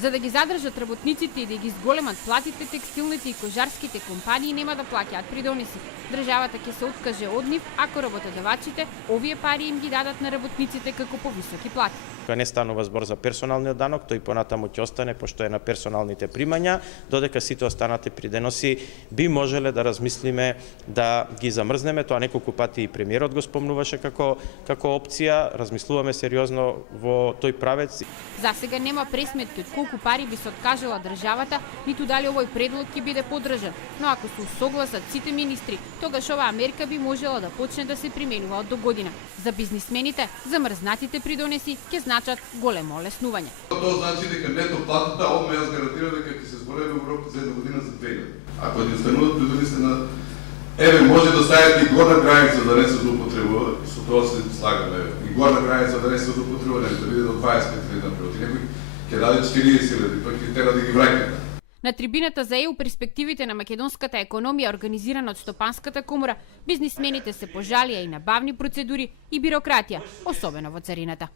За да ги задржат работниците и да ги зголемат платите, текстилните и кожарските компании нема да плаќаат придонеси. Државата ќе се откаже од нив ако работодавачите овие пари им ги дадат на работниците како повисоки плати. Не станува збор за персоналниот данок, тој понатаму ќе остане пошто е на персоналните примања, додека сите останати придоноси би можеле да размислиме да ги замрзнеме, тоа неколку пати и премиерот го спомнуваше како опција, размислуваме сериозно во тој правец. За сега нема пресметки од колку пари би се откажала државата, ниту дали овој предлог ќе биде поддржан, но ако се согласат сите министри, тогаш оваа мерка би можела да почне да се применува од до година. За бизнисмените, замрзнатите придонеси ќе значат големо олеснување. Тоа значи дека нето платата одма јас гарантирам дека ќе се збореме во рок за една година за 2 години. Ако не стануват придонеси на може да ставите и горна граница да не се злоупотребува, со тоа се слагаме. И горна граница да не се злоупотребува, да биде до 25.000 например. И некој ќе даде 40.000, пак ќе треба да ги враќаме. На трибината за ЕУ перспективите на македонската економија, организирана од Стопанската комора, бизнисмените се пожалија и на бавни процедури и бирократија, особено во царината.